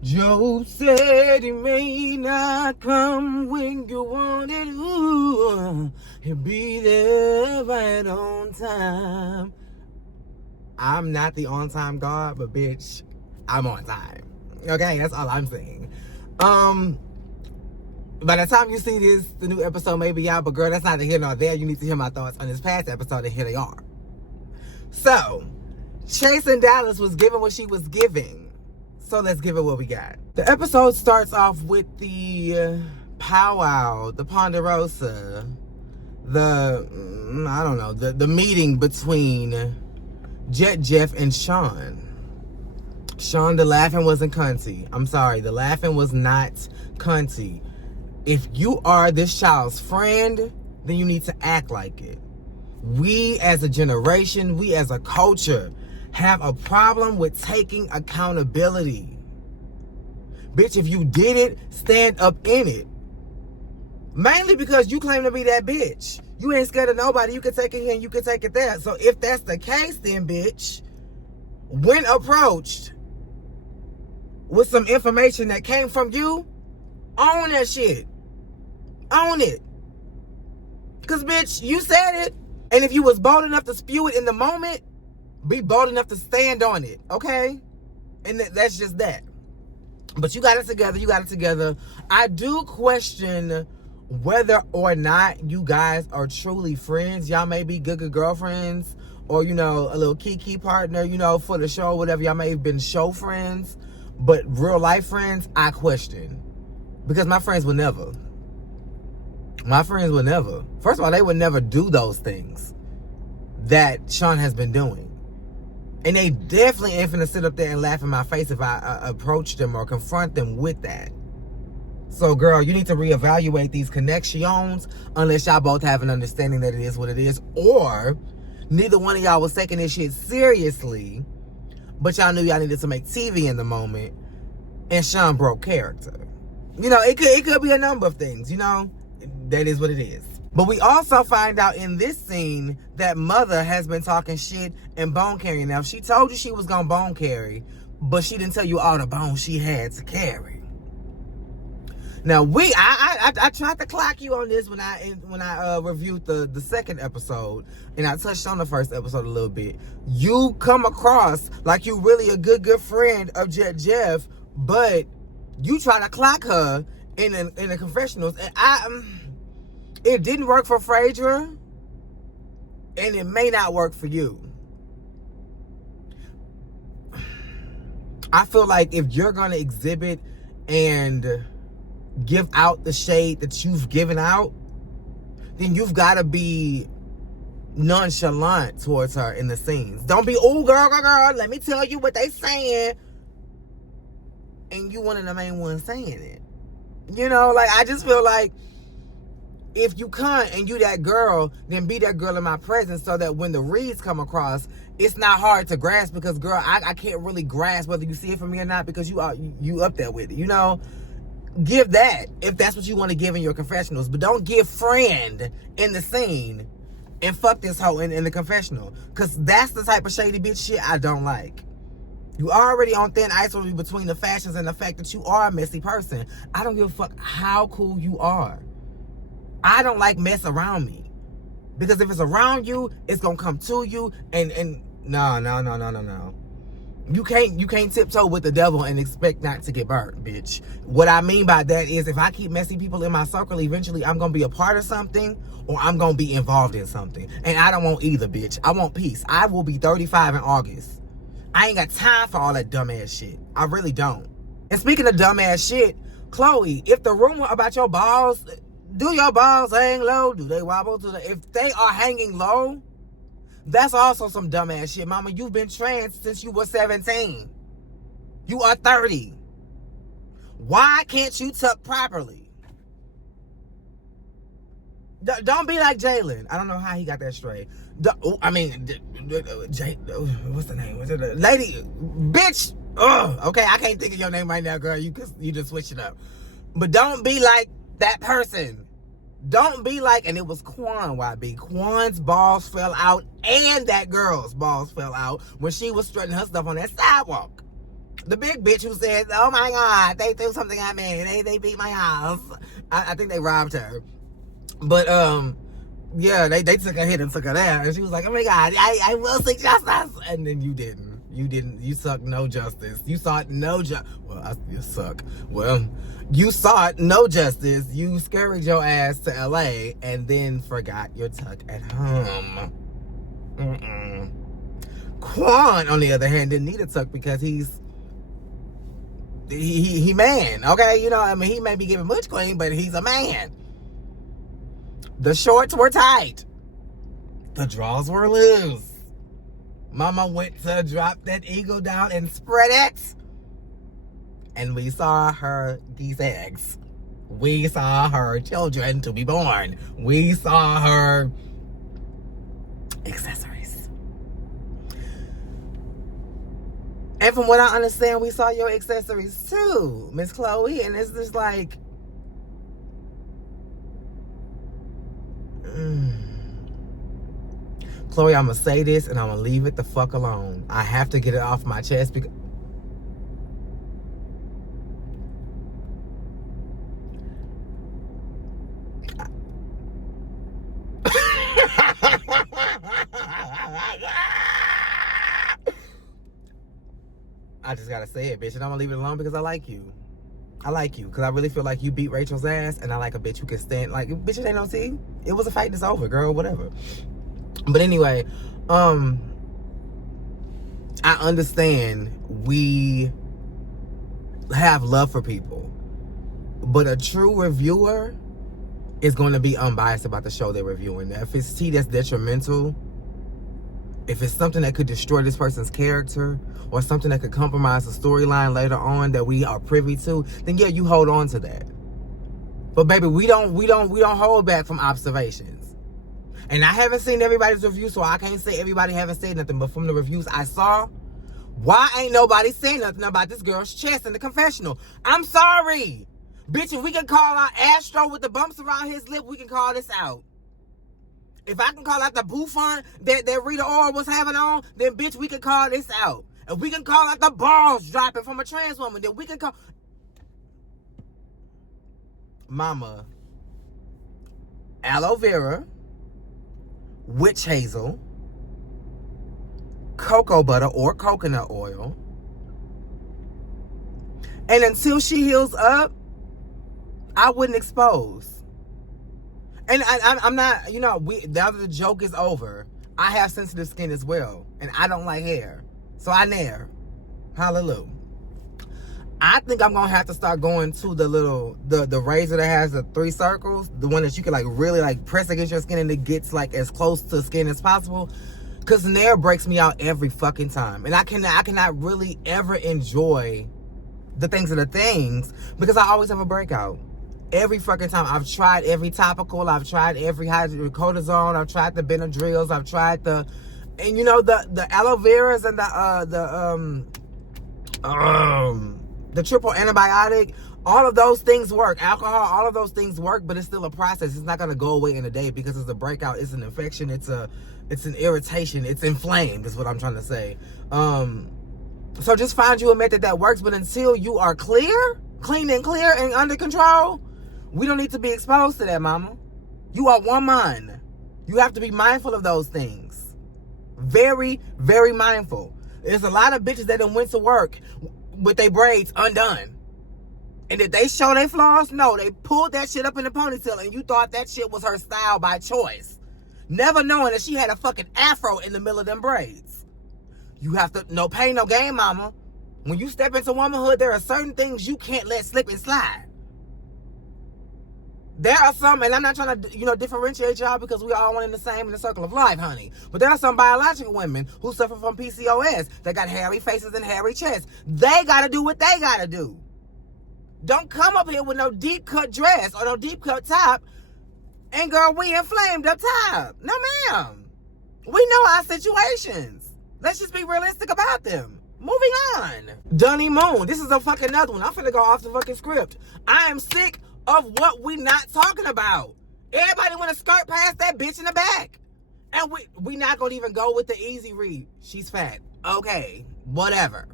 Job said he may not come when you want it. Ooh, he'll be there right on time. I'm not the on-time God, but bitch, I'm on time. Okay, that's all I'm saying. By the time you see this, the new episode may be out, but girl, that's not the here nor there. You need to hear my thoughts on this past episode, and here they are. So, Chasing Dallas was given what she was giving. So let's give it what we got. The episode starts off with the powwow, the Ponderosa, the meeting between Jet Jeff and Sean. Sean, the laughing wasn't cunty. I'm sorry, the laughing was not cunty. If you are this child's friend, then you need to act like it. We as a generation, we as a culture, have a problem with taking accountability. Bitch, if you did it, stand up in it. Mainly because you claim to be that bitch. You ain't scared of nobody. You can take it here and you can take it there. So if that's the case, then bitch, when approached with some information that came from you, own that shit. Own it. Because, bitch, you said it. And if you was bold enough to spew it in the moment, be bold enough to stand on it, okay? And that's just that. But you got it together. You got it together. I do question whether or not you guys are truly friends. Y'all may be good girlfriends or, you know, a little kiki partner, you know, for the show, whatever. Y'all may have been show friends. But real life friends, I question. Because my friends would never. My friends would never. First of all, they would never do those things that Sean has been doing. And they definitely ain't finna sit up there and laugh in my face if I approach them or confront them with that. So, girl, you need to reevaluate these connections unless y'all both have an understanding that it is what it is. Or neither one of y'all was taking this shit seriously, but y'all knew y'all needed to make TV in the moment, and Sean broke character. You know, it could be a number of things, you know? That is what it is. But we also find out in this scene that Mother has been talking shit and bone carrying. Now, she told you she was gonna bone carry, but she didn't tell you all the bones she had to carry. Now, I tried to clock you on this when I reviewed the second episode, and I touched on the first episode a little bit. You come across like you really a good friend of Jet Jeff, but you try to clock her in the confessionals, and it didn't work for Phaedra, and it may not work for you. I feel like if you're gonna exhibit and give out the shade that you've given out, then you've got to be nonchalant towards her in the scenes. Don't be, oh, girl, let me tell you what they saying, and you one of the main ones saying it. You know, like, I just feel like if you cunt and you that girl, then be that girl in my presence so that when the reads come across, it's not hard to grasp because, girl, I can't really grasp whether you see it from me or not because you up there with it, you know? Give that if that's what you want to give in your confessionals, but don't give friend in the scene and fuck this hoe in the confessional, because that's the type of shady bitch shit I don't like. You already on thin ice with me between the fashions and the fact that you are a messy person. I don't give a fuck how cool you are. I don't like mess around me, because if it's around you, it's gonna come to you, and no. You can't tiptoe with the devil and expect not to get burnt, bitch. What I mean by that is if I keep messy people in my circle, eventually I'm going to be a part of something or I'm going to be involved in something. And I don't want either, bitch. I want peace. I will be 35 in August. I ain't got time for all that dumbass shit. I really don't. And speaking of dumbass shit, Chloe, if the rumor about your balls, do your balls hang low? Do they wobble if they are hanging low? That's also some dumbass shit, mama. You've been trans since you were 17. You are 30. Why can't you tuck properly? Don't be like Jalen. I don't know how he got that straight. What's the name? What's it? Lady, bitch. Okay, I can't think of your name right now, girl. You just switch it up. But don't be like that person. Don't be like, and it was Quan, YB. Quan's balls fell out and that girl's balls fell out when she was strutting her stuff on that sidewalk. The big bitch who said, oh my God, they threw something at me. They beat my house. I think they robbed her. But, yeah, they took her hit and took her there. And she was like, oh my God, I will seek justice. And then you didn't. You sucked no justice. You sought no justice. Well, you suck. Well, you sought no justice. You scurried your ass to LA and then forgot your tuck at home. Quan, on the other hand, didn't need a tuck because he man, okay? You know, I mean, he may be giving much queen, but he's a man. The shorts were tight. The drawers were loose. Mama went to drop that eagle down and spread it. And we saw her these eggs. We saw her children to be born. We saw her accessories. And from what I understand, we saw your accessories too, Miss Chloe. And it's just like, Chloe, I'm going to say this and I'm going to leave it the fuck alone. I have to get it off my chest because... I just got to say it, bitch. And I'm going to leave it alone because I like you. I like you because I really feel like you beat Rachel's ass and I like a bitch who can stand... Like, bitch, they don't see. It was a fight that's over, girl. Whatever. But anyway, I understand we have love for people, but a true reviewer is going to be unbiased about the show they're reviewing. If it's tea that's detrimental, if it's something that could destroy this person's character or something that could compromise the storyline later on that we are privy to, then yeah, you hold on to that. But baby, we don't hold back from observations. And I haven't seen everybody's review, so I can't say everybody haven't said nothing. But from the reviews I saw, why ain't nobody saying nothing about this girl's chest in the confessional? I'm sorry. Bitch, if we can call out Astro with the bumps around his lip, we can call this out. If I can call out the bouffant that Rita Ora was having on, then bitch, we can call this out. If we can call out the balls dropping from a trans woman, then we can call... Mama, aloe vera, witch hazel, cocoa butter or coconut oil, and until she heals up, I wouldn't expose. And I'm not, you know, now that the joke is over, I have sensitive skin as well, and I don't like hair, so I nair. Hallelujah. I think I'm gonna have to start going to the razor that has the 3 circles, the one that you can like really like press against your skin and it gets like as close to skin as possible. Cause Nair breaks me out every fucking time, and I cannot really ever enjoy the things because I always have a breakout every fucking time. I've tried every topical, I've tried every hydrocortisone, I've tried the Benadryls, I've tried and you know the aloe veras and the triple antibiotic, all of those things work. Alcohol, all of those things work, but it's still a process. It's not going to go away in a day because it's a breakout. It's an infection. It's an irritation. It's inflamed is what I'm trying to say. So just find you a method that works. But until you are clean and clear and under control, we don't need to be exposed to that, mama. You are one mind. You have to be mindful of those things. Very, very mindful. There's a lot of bitches that done went to work with their braids undone. And did they show their flaws? No, they pulled that shit up in the ponytail and you thought that shit was her style by choice. Never knowing that she had a fucking afro in the middle of them braids. You have to, no pain, no gain, mama. When you step into womanhood, there are certain things you can't let slip and slide. There are some, and I'm not trying to, differentiate y'all because we all one in the same in the circle of life, honey. But there are some biological women who suffer from PCOS that got hairy faces and hairy chests. They got to do what they got to do. Don't come up here with no deep cut dress or no deep cut top and girl, we inflamed up top. No, ma'am. We know our situations. Let's just be realistic about them. Moving on. Dunny Moon. This is a fucking another one. I'm finna go off the fucking script. I am sick of what we not talking about. Everybody want to skirt past that bitch in the back. And we not going to even go with the easy read. She's fat. Okay. Whatever.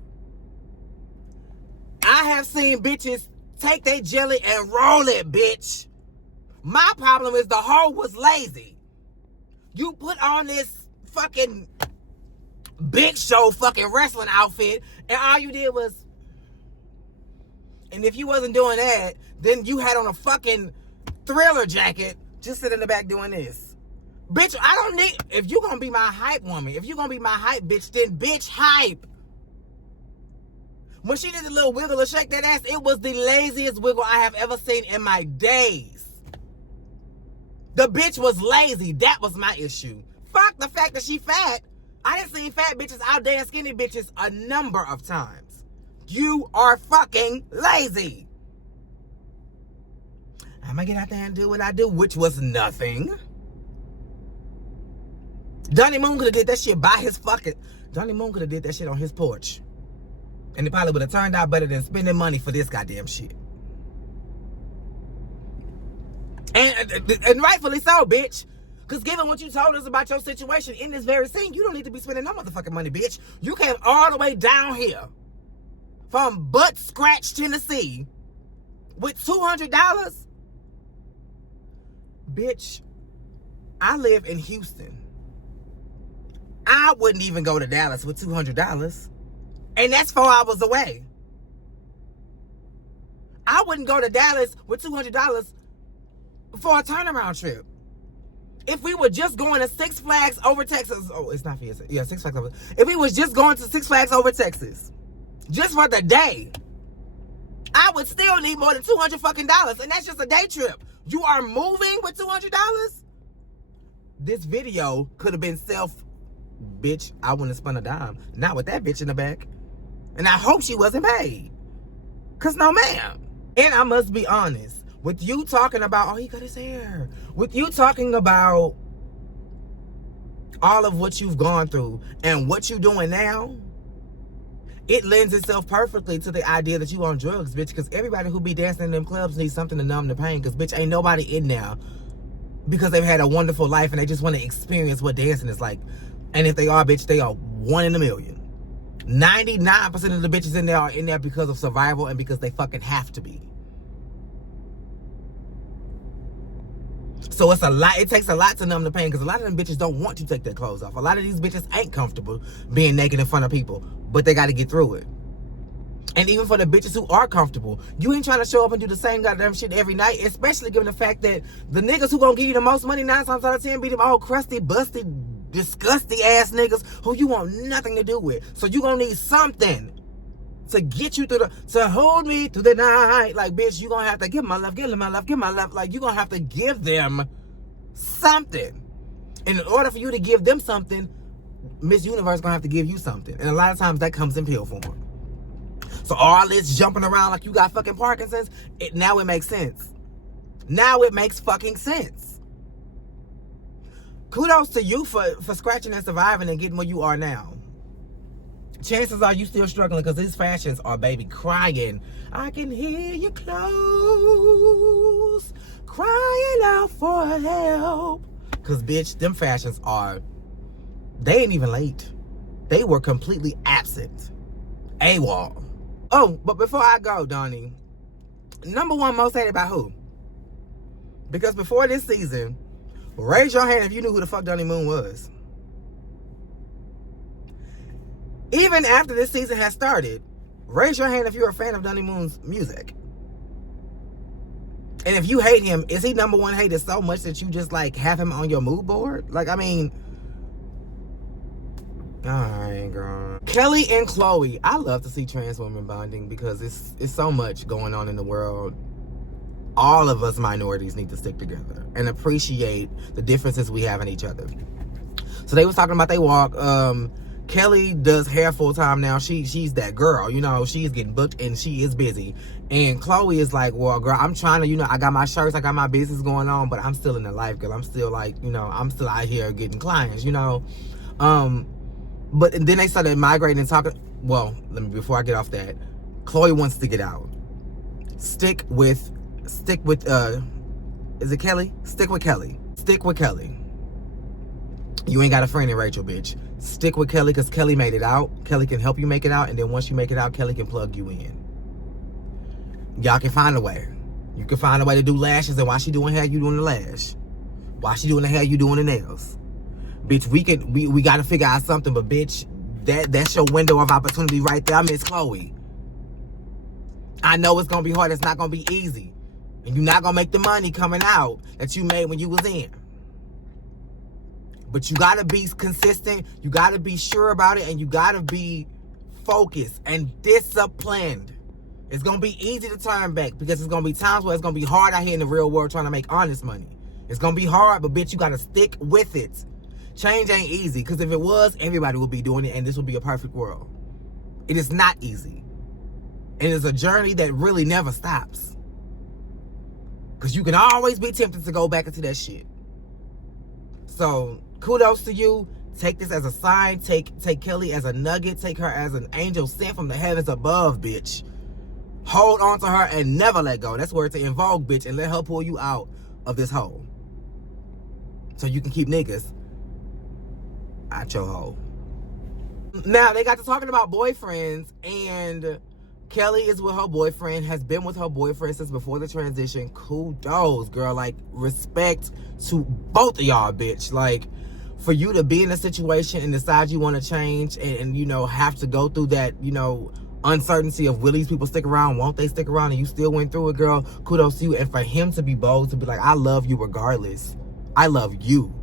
I have seen bitches take their jelly and roll it, bitch. My problem is the hoe was lazy. You put on this fucking Big Show fucking wrestling outfit, and all you did was... And if you wasn't doing that, then you had on a fucking Thriller jacket, just sit in the back doing this. Bitch, I don't need... If you gonna be my hype woman, if you gonna be my hype bitch, then bitch hype. When she did the little wiggle or shake that ass, it was the laziest wiggle I have ever seen in my days. The bitch was lazy. That was my issue. Fuck the fact that she fat. I done seen fat bitches outdance skinny bitches a number of times. You are fucking lazy. I'm gonna get out there and do what I do, which was nothing. Donnie Moon could have did that shit by his fucking... Donnie Moon could have did that shit on his porch. And it probably would have turned out better than spending money for this goddamn shit. And rightfully so, bitch. Because given what you told us about your situation in this very scene, you don't need to be spending no motherfucking money, bitch. You came all the way down here from Butt Scratch, Tennessee with $200? Bitch, I live in Houston. I wouldn't even go to Dallas with $200. And that's 4 hours away. I wouldn't go to Dallas with $200 for a turnaround trip. If we were just going to Six Flags over Texas. Oh, it's not Fiesta. Yeah, Six Flags over. If we was just going to Six Flags over Texas, just for the day, I would still need more than $200 fucking dollars. And that's just a day trip. You are moving with $200? This video could have been bitch, I wouldn't have spun a dime. Not with that bitch in the back. And I hope she wasn't paid. Because no, ma'am. And I must be honest. With you talking about, oh, he cut his hair. With you talking about all of what you've gone through and what you're doing now, it lends itself perfectly to the idea that you on drugs, bitch. Because everybody who be dancing in them clubs needs something to numb the pain. Because, bitch, ain't nobody in there because they've had a wonderful life and they just want to experience what dancing is like. And if they are, bitch, they are 1 in a million. 99% of the bitches in there are in there because of survival and because they fucking have to be. So it's a lot. It takes a lot to numb the pain because a lot of them bitches don't want to take their clothes off. A lot of these bitches ain't comfortable being naked in front of people, but they got to get through it. And even for the bitches who are comfortable, you ain't trying to show up and do the same goddamn shit every night, especially given the fact that the niggas who gonna give you the most money 9 times out of 10 be them old crusty, busty, disgusting ass niggas who you want nothing to do with. So you gonna need something to get you through to hold me through the night. Like, bitch, you gonna have to give my love, give them my love, give my love. Like, you gonna have to give them something. And in order for you to give them something, Miss Universe gonna have to give you something. And a lot of times that comes in pill form. So all this jumping around like you got fucking Parkinson's, now it makes sense. Now it makes fucking sense. Kudos to you for scratching and surviving and getting where you are now. Chances are you still struggling because these fashions are, baby, crying. I can hear you close, crying out for help. Because, bitch, them fashions are, they ain't even late. They were completely absent. AWOL. Oh, but before I go, Donnie, number one most hated by who? Because before this season, raise your hand if you knew who the fuck Donnie Moon was. Even after this season has started, raise your hand if you're a fan of Donnie Moon's music. And if you hate him, is he number one hated so much that you just like have him on your mood board? Like, I mean, alright, girl. Kelly and Chloe. I love to see trans women bonding because it's so much going on in the world. All of us minorities need to stick together and appreciate the differences we have in each other. So they was talking about they walk. Kelly does hair full time now. She's that girl, you know, she's getting booked and she is busy. And Chloe is like, well, girl, I'm trying to, you know, I got my shirts, I got my business going on, but I'm still in the life, girl. I'm still like, you know, I'm still out here getting clients, you know. But then they started migrating and talking. Well, before I get off that, Chloe wants to get out. Stick with, is it Kelly? Stick with Kelly. Stick with Kelly. You ain't got a friend in Rachel, bitch. Stick with Kelly because Kelly made it out. Kelly can help you make it out. And then once you make it out, Kelly can plug you in. Y'all can find a way. You can find a way to do lashes, and while she doing hair, you doing the lash. While she doing the hair, you doing the nails. Bitch, we got to figure out something, but bitch, that's your window of opportunity right there, Miss Chloe. I know it's going to be hard. It's not going to be easy. And you're not going to make the money coming out that you made when you was in. But you got to be consistent. You got to be sure about it. And you got to be focused and disciplined. It's going to be easy to turn back because it's going to be times where it's going to be hard out here in the real world trying to make honest money. It's going to be hard, but bitch, you got to stick with it. Change ain't easy, because if it was, everybody would be doing it and this would be a perfect world. It is not easy. And it's a journey that really never stops. Because you can always be tempted to go back into that shit. So, kudos to you. Take this as a sign. Take Kelly as a nugget. Take her as an angel sent from the heavens above, bitch. Hold on to her and never let go. That's where to invoke, bitch, and let her pull you out of this hole. So you can keep niggas out your hole. Now, they got to talking about boyfriends, and Kelly is with her boyfriend, has been with her boyfriend since before the transition. Kudos, girl. Like, respect to both of y'all, bitch. Like, for you to be in a situation and decide you want to change and, you know, have to go through that, you know, uncertainty of will these people stick around, won't they stick around, and you still went through it, girl, kudos to you. And for him to be bold, to be like, I love you regardless. I love you.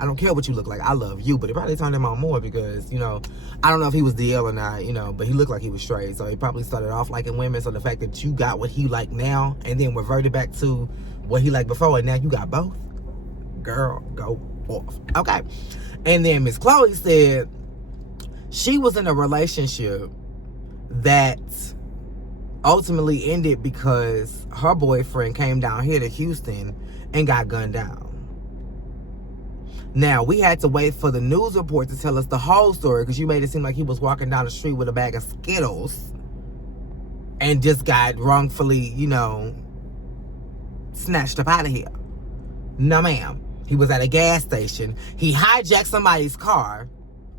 I don't care what you look like. I love you. But it probably turned him on more because, you know, I don't know if he was DL or not, you know, but he looked like he was straight. So he probably started off liking women. So the fact that you got what he liked now and then reverted back to what he liked before and now you got both, girl, go off. Okay. And then Miss Chloe said she was in a relationship that ultimately ended because her boyfriend came down here to Houston and got gunned down. Now, we had to wait for the news report to tell us the whole story because you made it seem like he was walking down the street with a bag of Skittles and just got wrongfully, you know, snatched up out of here. No, ma'am. He was at a gas station. He hijacked somebody's car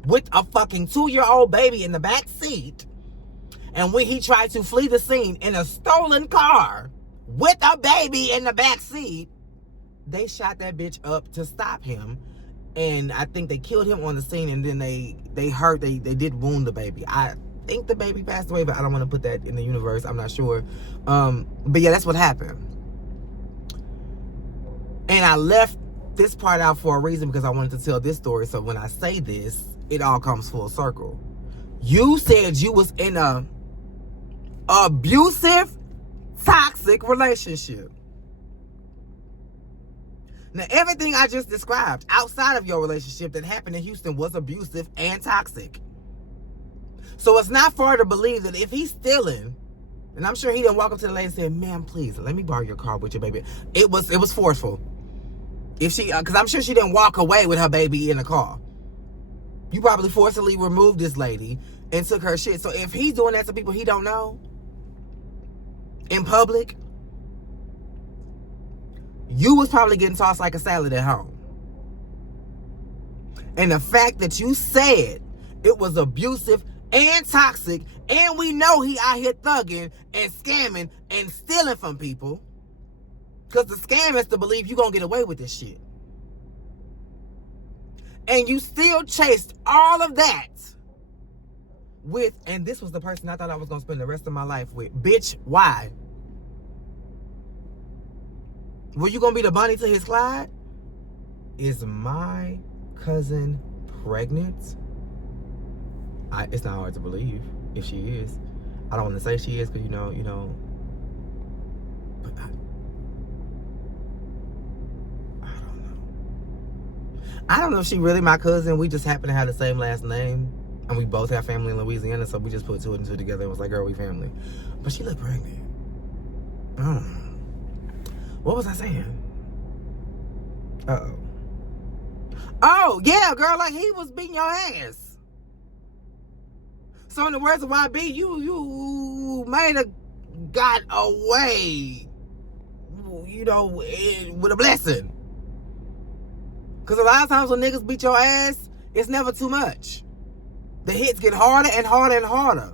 with a fucking 2-year-old baby in the back seat. And when he tried to flee the scene in a stolen car with a baby in the back seat, they shot that bitch up to stop him. And I think they killed him on the scene, and then they did wound the baby. I think the baby passed away, but I don't want to put that in the universe. I'm not sure. But yeah, that's what happened. And I left this part out for a reason because I wanted to tell this story. So when I say this, it all comes full circle. You said you was in a abusive, toxic relationship. Now, everything I just described outside of your relationship that happened in Houston was abusive and toxic. So it's not far to believe that if he's stealing, and I'm sure he didn't walk up to the lady and say, ma'am, please, let me borrow your car with your baby. It was forceful. If she, because I'm sure she didn't walk away with her baby in the car. You probably forcibly removed this lady and took her shit. So if he's doing that to people he don't know in public, you was probably getting tossed like a salad at home. And the fact that you said it was abusive and toxic, and we know he out here thugging and scamming and stealing from people, because the scam is to believe you gonna get away with this shit. And you still chased all of that with, and this was the person I thought I was gonna spend the rest of my life with. Bitch, why? Were you gonna be the Bonnie to his Clyde? Is my cousin pregnant? It's not hard to believe if she is. I don't want to say she is because you know. But I don't know. I don't know if she really my cousin. We just happen to have the same last name, and we both have family in Louisiana, so we just put two and two together and was like, girl, we family. But she looked pregnant. What was I saying? Uh-oh. Oh, yeah, girl, like he was beating your ass. So in the words of YB, you might have got away, you know, with a blessing. Because a lot of times when niggas beat your ass, it's never too much. The hits get harder and harder and harder.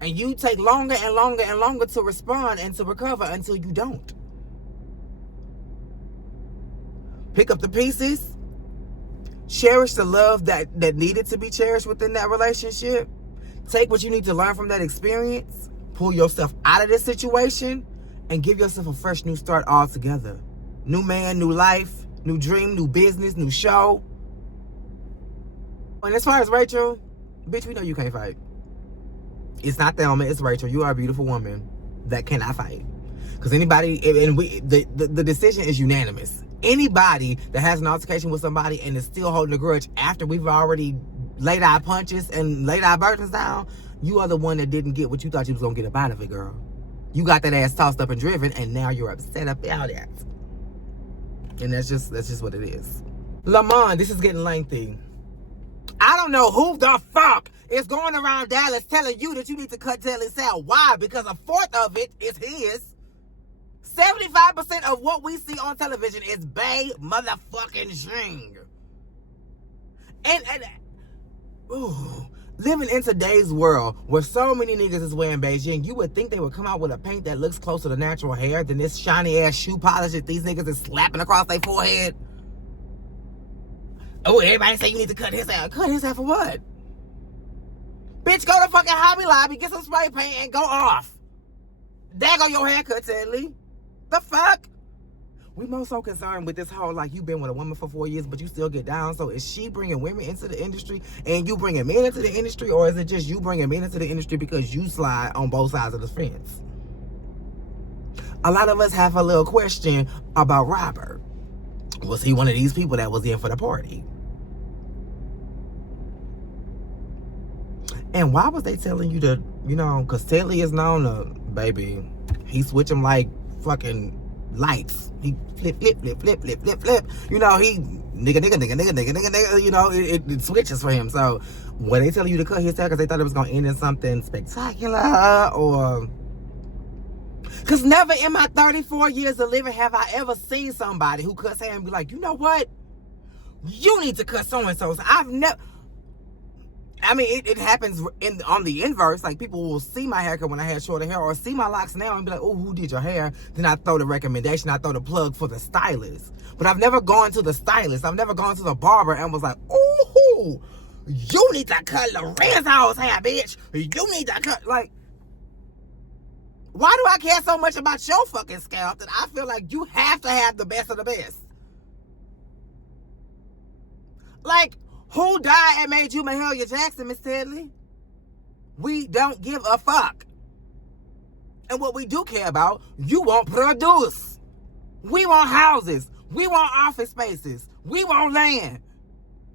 And you take longer and longer and longer to respond and to recover until you don't. Pick up the pieces. Cherish the love that needed to be cherished within that relationship. Take what you need to learn from that experience. Pull yourself out of this situation and give yourself a fresh new start altogether. New man, new life, new dream, new business, new show. And as far as Rachel, bitch, we know you can't fight. It's not Thelma, it's Rachel. You are a beautiful woman that cannot fight. Because anybody, and the decision is unanimous. Anybody that has an altercation with somebody and is still holding a grudge after we've already laid our punches and laid our burdens down, you are the one that didn't get what you thought you was going to get up out of it, girl. You got that ass tossed up and driven, and now you're upset about it. And that's just what it is. Lamont, this is getting lengthy. I don't know who the fuck is going around Dallas telling you that you need to cut Telly's hair. Why? Because a fourth of it is his. 75% of what we see on television is Bay motherfucking Shing. And ooh, living in today's world where so many niggas is wearing Beijing, you would think they would come out with a paint that looks closer to natural hair than this shiny ass shoe polish that these niggas is slapping across their forehead. Oh, everybody say you need to cut his hair. Cut his hair for what? Bitch, go to fucking Hobby Lobby, get some spray paint, and go off. There go your haircut, Tedley. The fuck? We more so concerned with this whole, like, you been with a woman for 4 years, but you still get down. So is she bringing women into the industry and you bringing men into the industry? Or is it just you bringing men into the industry because you slide on both sides of the fence? A lot of us have a little question about Robert. Was he one of these people that was in for the party? And why was they telling you to, you know, because Telly is known to, baby, he switch them like fucking lights. He flip. You know, he nigga. You know, it switches for him. So, were they telling you to cut his hair because they thought it was going to end in something spectacular? Or... Because never in my 34 years of living have I ever seen somebody who cuts hair and be like, you know what? You need to cut so-and-so. So I've never... I mean, it happens on the inverse. Like, people will see my haircut when I had shorter hair or see my locks now and be like, oh, who did your hair? Then I throw the recommendation. I throw the plug for the stylist. But I've never gone to the stylist. I've never gone to the barber and was like, ooh, you need to cut Lorenzo's hair, bitch. You need to cut, like... Why do I care so much about your fucking scalp that I feel like you have to have the best of the best? Like... Who died and made you Mahalia Jackson, Miss Tedley? We don't give a fuck. And what we do care about, you won't produce. We want houses. We want office spaces. We want land.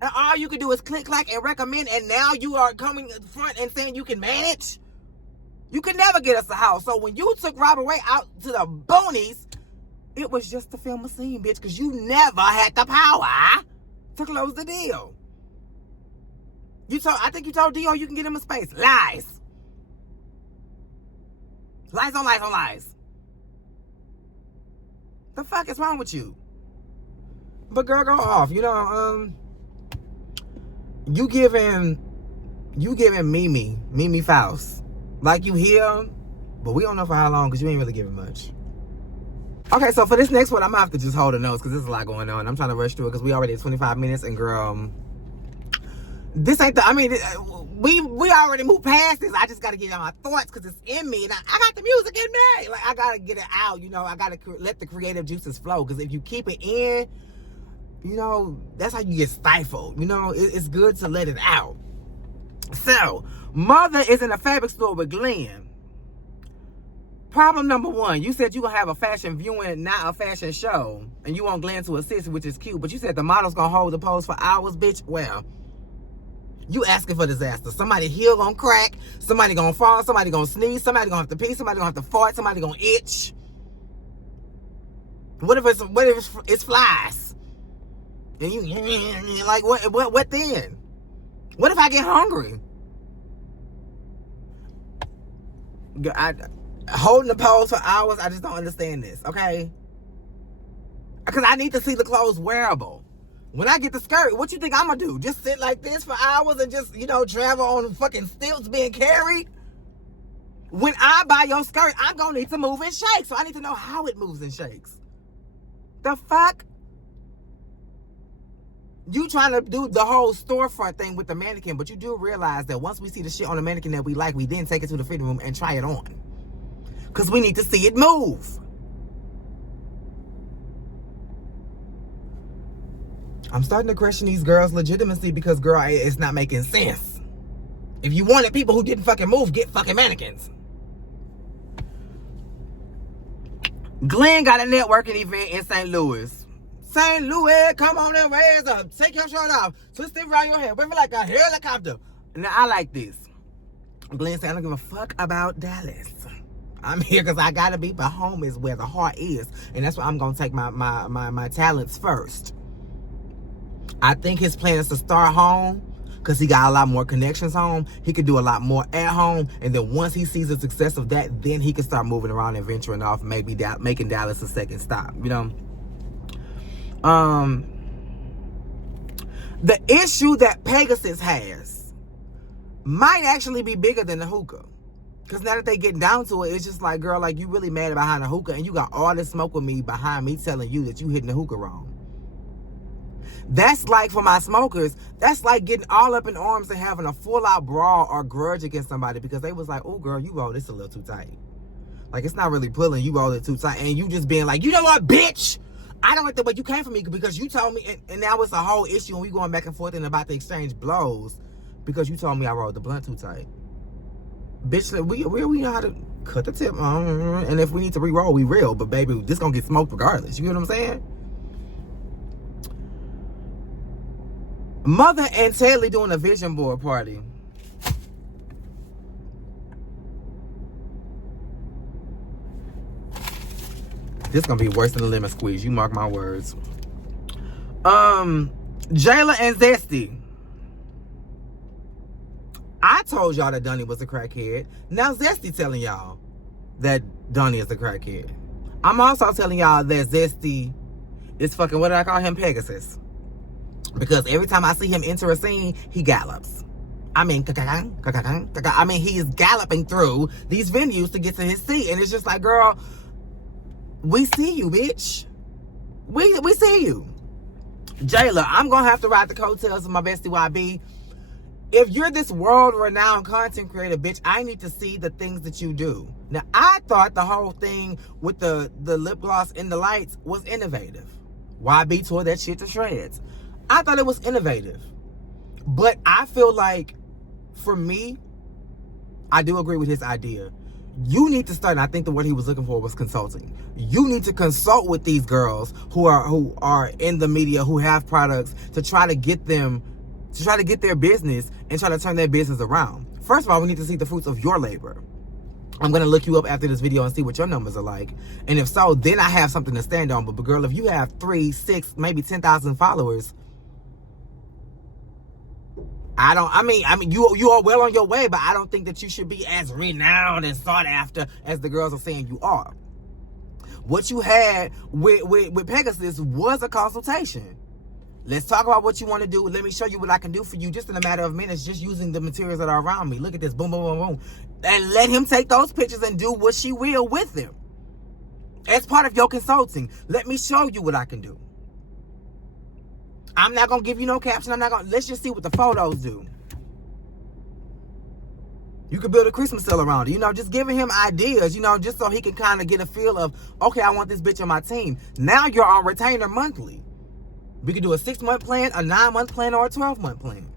And all you can do is click, clack, and recommend, and now you are coming in front and saying you can manage? You can never get us a house. So when you took Robert Ray out to the boonies, it was just to film a scene, bitch, because you never had the power to close the deal. I think you told Dio you can get him a space. Lies. Lies on lies on lies. The fuck is wrong with you? But girl, go off. You know, you giving Mimi Faust. Like you here, but we don't know for how long because you ain't really giving much. Okay, so for this next one, I'm gonna have to just hold a nose because there's a lot going on. I'm trying to rush through it because we already at 25 minutes and girl, this ain't the, I mean, we already moved past this. I just got to get out my thoughts because it's in me. And I got the music in me. Like, I got to get it out, you know. I got to let the creative juices flow. Because if you keep it in, you know, that's how you get stifled. You know, it's good to let it out. So, Mother is in a fabric store with Glenn. Problem number one, you said you going to have a fashion viewing, not a fashion show. And you want Glenn to assist, which is cute. But you said the model's going to hold the pose for hours, bitch. Well... You asking for disaster. Somebody heel gonna crack. Somebody gonna fall. Somebody gonna sneeze. Somebody gonna have to pee. Somebody gonna have to fart. Somebody gonna itch. What if it's flies? And you like what then? What if I get hungry? Holding the pose for hours. I just don't understand this. Okay, because I need to see the clothes wearable. When I get the skirt, what you think I'm gonna do? Just sit like this for hours and just, you know, travel on fucking stilts being carried? When I buy your skirt, I'm gonna need to move and shake. So I need to know how it moves and shakes. The fuck? You trying to do the whole storefront thing with the mannequin, but you do realize that once we see the shit on the mannequin that we like, we then take it to the fitting room and try it on. Because we need to see it move. I'm starting to question these girls' legitimacy because, girl, it's not making sense. If you wanted people who didn't fucking move, get fucking mannequins. Glenn got a networking event in St. Louis. St. Louis, come on and raise up. Take your shirt off. Twist it around your head. Wave it like a helicopter. Now, I like this. Glenn said, I don't give a fuck about Dallas. I'm here because I got to be, but home is where the heart is. And that's why I'm going to take my talents first. I think his plan is to start home because he got a lot more connections home. He could do a lot more at home. And then once he sees the success of that, then he can start moving around and venturing off, maybe making Dallas a second stop, you know? The issue that Pegasus has might actually be bigger than the hookah. Because now that they getting down to it, it's just like, girl, like, you really mad behind the hookah and you got all this smoke with me behind me telling you that you hitting the hookah wrong. That's like, for my smokers, that's like getting all up in arms and having a full-out brawl or grudge against somebody because they was like, oh, girl, you rolled this a little too tight. Like, it's not really pulling. You rolled it too tight. And you just being like, you know what, bitch? I don't like the way you came for me because you told me. And now it's a whole issue and we going back and forth and about to exchange blows because you told me I rolled the blunt too tight. Bitch, we know how to cut the tip on. And if we need to re-roll, we will. But, baby, this going to get smoked regardless. You get what I'm saying? Mother and Tedley doing a vision board party. This gonna be worse than the lemon squeeze. You mark my words. Jayla and Zesty. I told y'all that Donnie was a crackhead. Now Zesty telling y'all that Donnie is a crackhead. I'm also telling y'all that Zesty is fucking, what did I call him? Pegasus. Because every time I see him enter a scene, he gallops. I mean, he is galloping through these venues to get to his seat. And it's just like, girl, we see you, bitch. We see you. Jayla, I'm going to have to ride the coattails of my bestie YB. If you're this world-renowned content creator, bitch, I need to see the things that you do. Now, I thought the whole thing with the lip gloss in the lights was innovative. YB tore that shit to shreds. I thought it was innovative. But I feel like, for me, I do agree with his idea. You need to start, and I think the word he was looking for was consulting. You need to consult with these girls who are in the media, who have products, to try to get their business and try to turn their business around. First of all, we need to see the fruits of your labor. I'm going to look you up after this video and see what your numbers are like. And if so, then I have something to stand on. But girl, if you have 3, 6, maybe 10,000 followers, I mean, you are well on your way, but I don't think that you should be as renowned and sought after as the girls are saying you are. What you had with Pegasus was a consultation. Let's talk about what you want to do. Let me show you what I can do for you just in a matter of minutes, just using the materials that are around me. Look at this, boom, boom, boom, boom. And let him take those pictures and do what she will with them. As part of your consulting, let me show you what I can do. I'm not going to give you no caption. Let's just see what the photos do. You could build a Christmas sale around it. You know, just giving him ideas, you know, just so he can kind of get a feel of, okay, I want this bitch on my team. Now you're on retainer monthly. We could do a 6-month plan, a 9-month plan, or a 12-month plan.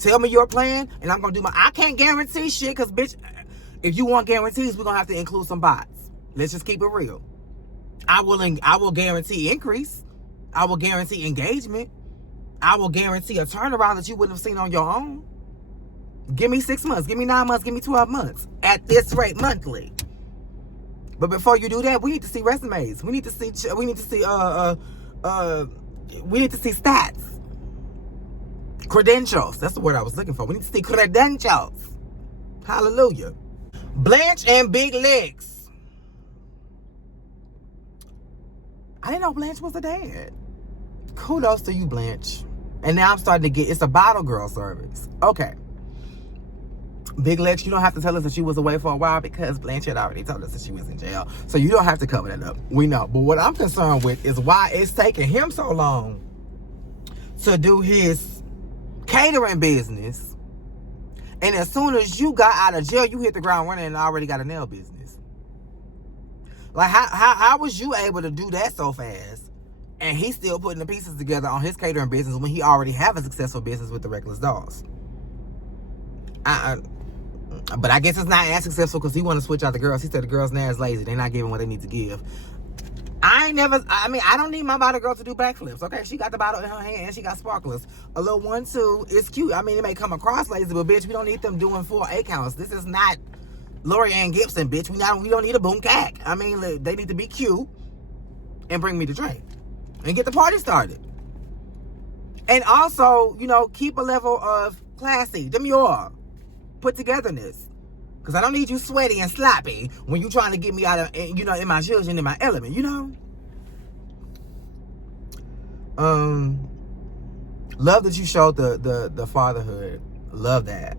Tell me your plan, and I'm going to do I can't guarantee shit, because, bitch, if you want guarantees, we're going to have to include some bots. Let's just keep it real. I will guarantee increase. I will guarantee engagement. I will guarantee a turnaround that you wouldn't have seen on your own. Give me 6 months. Give me 9 months. Give me 12 months. At this rate, monthly. But before you do that, we need to see resumes. We need to see stats. Credentials. That's the word I was looking for. We need to see credentials. Hallelujah. Blanche and Big Legs. I didn't know Blanche was a dad. Kudos to you, Blanche. And now I'm starting to get, it's a bottle girl service. Okay. Big Lex, you don't have to tell us that she was away for a while because Blanchett already told us that she was in jail. So you don't have to cover that up. We know. But what I'm concerned with is why it's taking him so long to do his catering business. And as soon as you got out of jail, you hit the ground running and already got a nail business. Like, how was you able to do that so fast? And he's still putting the pieces together on his catering business when he already have a successful business with the Reckless Dolls. But I guess it's not as successful because he want to switch out the girls. He said the girls now is lazy. They're not giving what they need to give. I don't need my bottle girl to do backflips. Okay, she got the bottle in her hand and she got sparklers. A little 1-2 is cute. I mean, it may come across lazy, but bitch, we don't need them doing full 8 counts. This is not Lori Ann Gibson, bitch. We don't need a boom cack. I mean, they need to be cute and bring me the drink and get the party started. And also, keep a level of classy, demure, put togetherness. Because I don't need you sweaty and sloppy when you trying to get me out of, in my children, in my element, Love that you showed the fatherhood. Love that.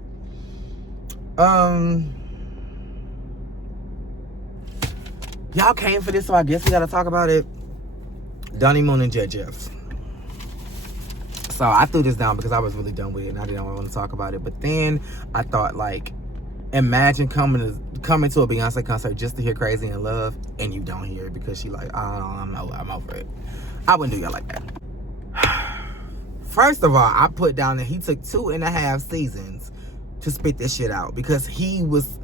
Y'all came for this, so I guess we got to talk about it. Donnie Moon and Jet Jeff. So I threw this down because I was really done with it and I didn't want to talk about it. But then I thought, like, imagine coming to a Beyonce concert just to hear Crazy in Love and you don't hear it because she like, I'm over it. I wouldn't do y'all like that. First of all, I put down that he took 2.5 seasons to spit this shit out because he was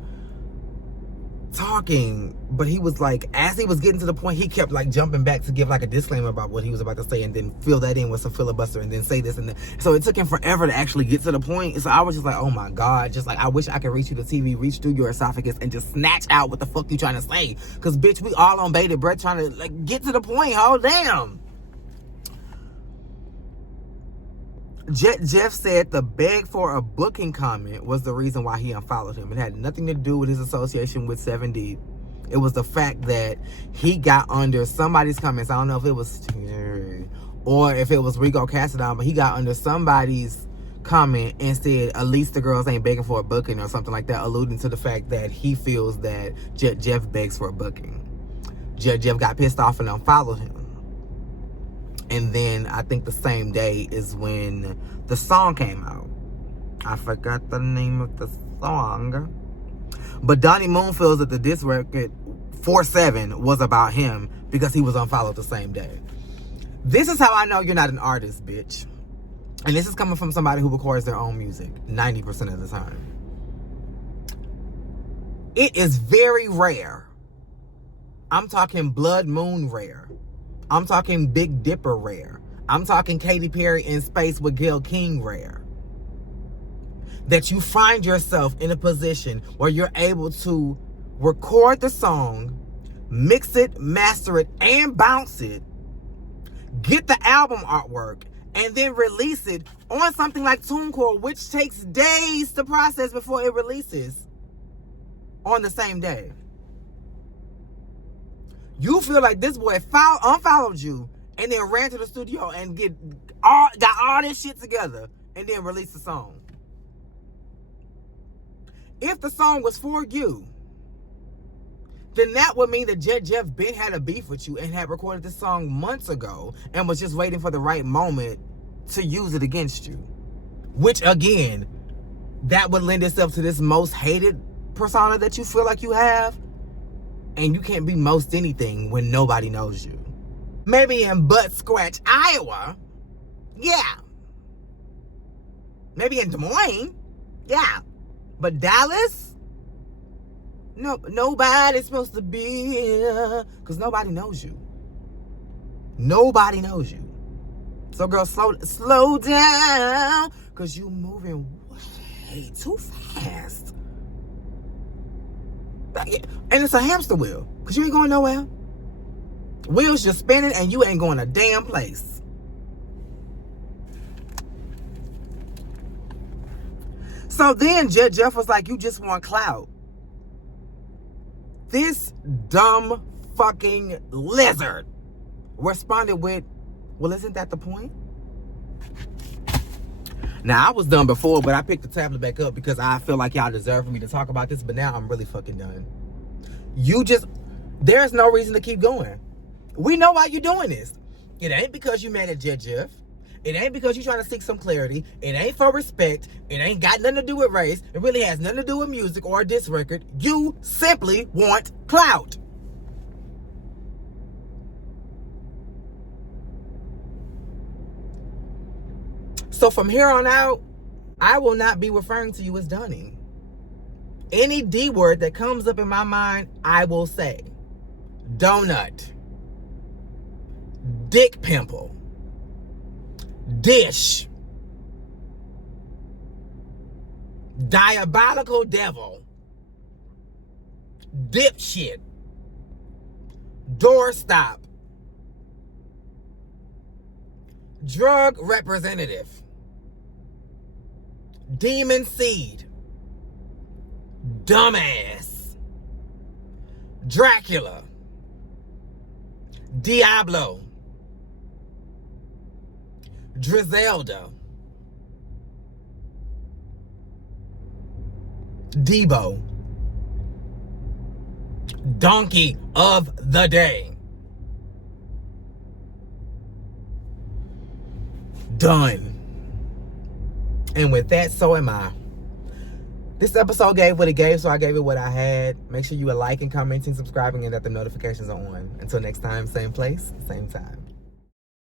talking, but he was like, as he was getting to the point, he kept like jumping back to give like a disclaimer about what he was about to say and then fill that in with some filibuster and then say this and then. So it took him forever to actually get to the point. So I was just like, oh my God, just like, I wish I could reach through the TV, reach through your esophagus and just snatch out what the fuck you trying to say. Cause bitch, we all on bated breath trying to like get to the point. Oh damn. Jeff said the beg for a booking comment was the reason why he unfollowed him. It had nothing to do with his association with 7D. It was the fact that he got under somebody's comments. I don't know if it was or if it was Rico Cassadon, but he got under somebody's comment and said, at least the girls ain't begging for a booking or something like that, alluding to the fact that he feels that Jeff begs for a booking. Jeff got pissed off and unfollowed him. And then I think the same day is when the song came out. I forgot the name of the song. But Donnie Moon feels that the diss record 4-7 was about him because he was unfollowed the same day. This is how I know you're not an artist, bitch. And this is coming from somebody who records their own music 90% of the time. It is very rare. I'm talking Blood Moon rare. I'm talking Big Dipper rare. I'm talking Katy Perry in space with Gayle King rare. That you find yourself in a position where you're able to record the song, mix it, master it, and bounce it, get the album artwork, and then release it on something like TuneCore, which takes days to process before it releases on the same day. You feel like this boy unfollowed you and then ran to the studio and got all this shit together and then released the song. If the song was for you, then that would mean that Jeff Ben had a beef with you and had recorded this song months ago and was just waiting for the right moment to use it against you. Which, again, that would lend itself to this most hated persona that you feel like you have. And you can't be most anything when nobody knows you. Maybe in Butt Scratch, Iowa. Yeah. Maybe in Des Moines. Yeah. But Dallas? No, nobody's supposed to be here. Because nobody knows you. Nobody knows you. So girl, slow down. Because you moving way too fast. And it's a hamster wheel, because you ain't going nowhere. Wheels just spinning and you ain't going a damn place. So then Jeff was like, you just want clout. This dumb fucking lizard responded with, well, isn't that the point? Now, I was done before, but I picked the tablet back up because I feel like y'all deserve for me to talk about this, but now I'm really fucking done. There's no reason to keep going. We know why you're doing this. It ain't because you mad at Jet Jeff. It ain't because you're trying to seek some clarity. It ain't for respect. It ain't got nothing to do with race. It really has nothing to do with music or a diss record. You simply want clout. So from here on out, I will not be referring to you as Donnie. Any D word that comes up in my mind, I will say. Donut. Dick pimple. Dish. Diabolical devil. Dipshit. Doorstop. Drug representative. Demon seed. Dumbass. Dracula. Diablo. Drizelda. Debo. Donkey of the day. Done. And with that, so am I. This episode gave what it gave, so I gave it what I had. Make sure you are liking, commenting, subscribing, and that the notifications are on. Until next time, same place, same time.